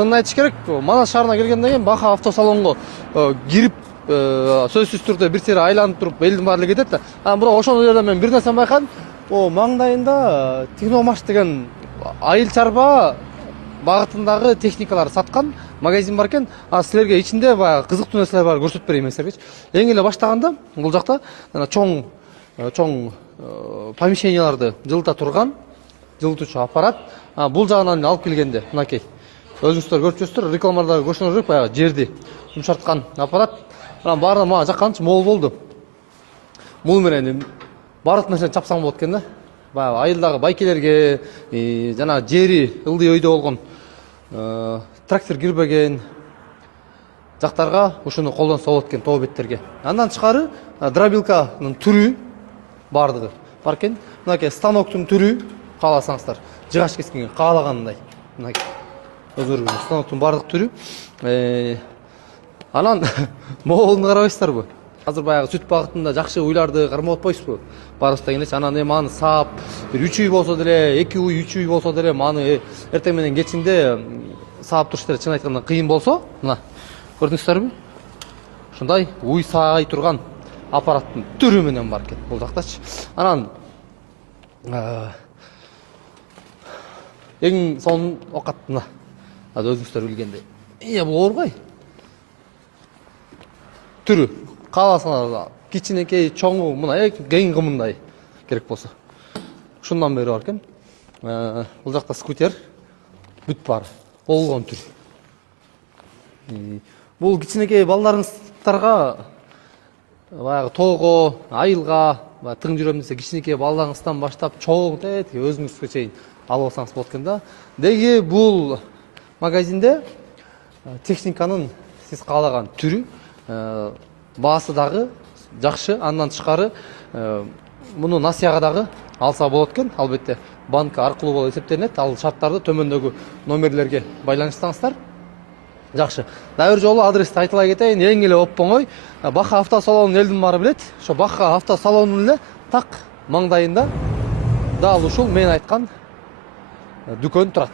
чынын айтыш керек, Манас шаарына келгенден кийин Баха автосалонго кирип сөзсүз түрдө бир сере айланып туруп элдин баары эле кетет да. Бирок ошол жерде мен бир нерсени байкадым. Маңдайында Техномаш деген айыл чарба багытындагы техникалар саткан магазин бар экен. Силерге ичинде баягы кызыктуу нерселер бар, көрсөтүп берейин мен силерге. Эң эле баштаганда бул жакта чоң помещенияларды жылыта турган жылытуучу аппарат. Бул жагынан алып келгенде мынакей өзүңүздөр көрүп жүрсүздөр, рекламаларда көрсөңүздөр жүрүп баягы жерди жумшарткан аппарат. Баарына мага жакканчы мол болду. Мул менен баардык нерсени чапсаң болот экен да. Баягы айылдагы байкелерге, жана жери ылдый өйдө болгон трактор кирбеген жактарга ушуну колдонсо болот экен, тоо беттерге. Андан тышкары дробилканын түрү бардыгы бар экен. Мынакей станоктун түрү, кааласаңыздар, жыгач кескенге каалагандай. Мынакей өзүңөр станоктун бардык түрү. Анан моголуну карабайсыздарбы? Азыр баягы сүт багытында жакшы уйларды кармап атпайсызбы? Барыбыз да келечи, анан маны саап, бир 3 үй болсо деле, 2 үй, 3 үй болсо деле, маны эртең менен кечинде саап туруш деле чын айтканда кыйын болсо, мына көрдүңүздөрбү? Ушундай уй саай турган аппараттын түрү менен бар экен бул жактачы. Анан эң сонун окат мына. Өзүңүздөр билгендей. Бул оорбай. Түрү кааласаңар кичинекей, чоңу, мына кең кымындай керек болсо. Ушундан бери бар экен. Бул жакта скутер бүт бар. Болгон түр. Бул кичинекей балдарыңыздарга баягы тоого, айылга, тың жүрөм десе кичинекей балдарыңыздан баштап чоң өзүңүзгө чейин алып алсаңыз болот экен да. Деги бул магазинде техниканын сиз каалаган түрү, баасы дагы жакшы. Андан тышкары муну насыяга дагы алса болот экен. Албетте банка аркылуу болуп эсептелинет. Ал шарттарды төмөндөгү номерлерге байланыштырсаңыздар жакшы. Дагы бир жолу адрести айтылай кетейин. Эң эле оп-оңой Баха автосалонун элдин баары билет. Ошо Баха автосалонунун эле так маңдайында дал ушул мен айткан дүкөн турат.